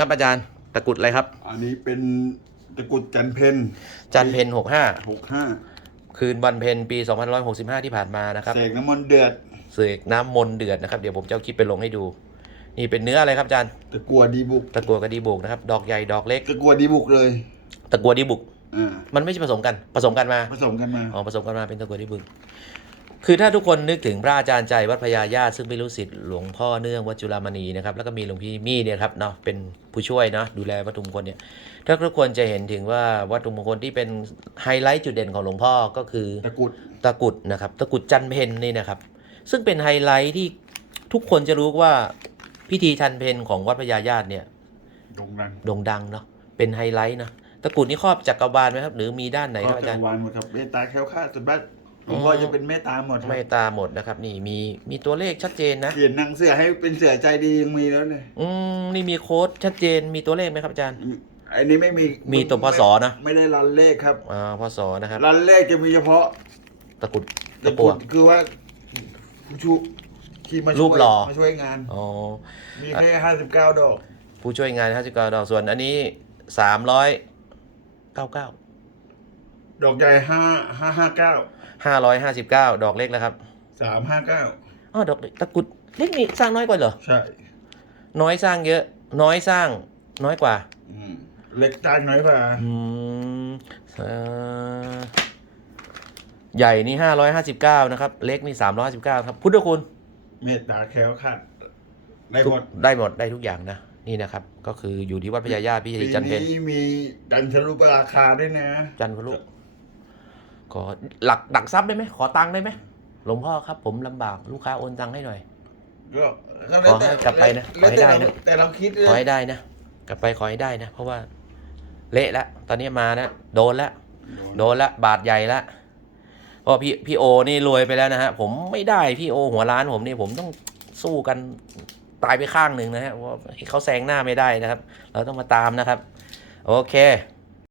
ครับอาจารย์ตะกรุดอะไรครับ อันนี้เป็นตะกรุดจันเพนจันเพนหกห้าหกห้าคืนวันเพนปี2565ที่ผ่านมานะครับเสกน้ำมันต์เดือดเสกน้ำมนต์เดือดนะครับเดี๋ยวผมจะเอาคลิปไปลงให้ดู นี่เป็นเนื้ออะไรครับอาจารย์ตะกัวดีบุกตะกัวกระดีบุกนะครับดอกใหญ่ดอกเล็กตะกัวดีบุกเลยตะกัวดีบุกอ่ามันไม่ใช่ผสมกันผสมกันมาผสมกันมาอ๋อผสมกันมาเป็นตะกัวดีบุก คือถ้าทุกคนนึกถึงพระอาจารย์ใจวัดพญาญาติซึ่งเป็นลูกศิษย์หลวงพ่อเนื่องวัดจุฬามณีนะครับแล้วก็มีหลวงพี่มี่เนี่ยครับเนาะเป็นผู้ช่วยเนาะดูแลวัตถุมงคลเนี่ยถ้าทุกคนจะเห็นถึงว่าวัตถุมงคลที่เป็นไฮไลท์จุดเด่นของหลวงพ่อก็คือตะกรุดตะกรุดนะครับตะกรุดจันเพนนี่นะครับ ซึ่งเป็นไฮไลท์ที่ทุกคนจะรู้ว่าพิธีจันเพนของวัดพญาญาติเนี่ยโด่งดังโด่งดังเนาะเป็นไฮไลท์นะตะกรุดนี่ครอบจักรวาลไหมครับ หรือมีด้านไหนคก็รับอาจัจากรรย์วาลหมดครับเมตตาแคล้วคลาดสุดบ้าน หลวงพ่อจะเป็นเมตตาหมดครับไม่ตาหมดนะครับ นี่มีมีตัวเลขชัดเจนนะ เปลี่ยนนางเสือให้เป็นเสือใจดียังมีแล้วเลยอืมนี่มีโค้ดชัดเจนมีตัวเลขไหมครับอาจารย์ อันนี้ไม่มีมีตัวพศนะ ไม่ได้รันเลขครับอ่าพศนะครับ รันเลขจะมีเฉพาะตะกรุดตะตะกกัรุวดคือว่าผู้ชูที่มาช่วยรูปหล่อมาช่วยงานอ๋อมีแค่ห้าสิบเก้าดอก ผู้ช่วยงานห้าสิบเก้าดอกส่วนอันนี้สามร้อยเก้าเก้าดอกใหญ่ห้าห้าห้าเก้า ห้าร้อยห้าสิบเก้าดอกเล็กแล้วครับสามห้าเก้าอ๋อดอกตะกรุดเล็กนี่สร้างน้อยกว่าเหรอ ใช่ น้อยสร้างเยอะ น้อยสร้างน้อยกว่า อืมเล็กจ้างน้อยกว่าอืมเอ่อใหญ่นี่ห้าร้อยห้าสิบเก้านะครับ เล็กนี่สามร้อยสิบเก้าครับ พุทธคุณเมตตาแคล้วคลาดได้ทุกหมดได้หมดได้ทุกอย่างนะ นี่นะครับ ก็คืออยู่ที่วัดพญาญาติพิปีธีจันเพนนี้มีจันทรุปราคาด้วยนะ จันทรุ ขอหลักดักทรัพย์ได้ไหมขอตังค์ได้ไหมหลวงพ่อครับ ผมลำบากลูกค้าโอนตังค์ให้หน่อย ก็ก็ขอให้กลับไปนะแล้วขอให้ได้นะแต่เราคิดเลขอยให้ได้นะกลับไปขอให้ได้นะ เพราะว่าเละแล้วตอนนี้มานะโดนแล้วโดนละบาทใหญ่ละเพราะพี่พี่โอนี่รวยไปแล้วนะฮะผมไม่ได้พี่โอหัวร้านผมนี่ผมต้องสู้กันตายไปข้างหนึ่งนะฮะเพราะว่าเขาแซงหน้าไม่ได้นะครับ เราต้องมาตามนะครับ โอเค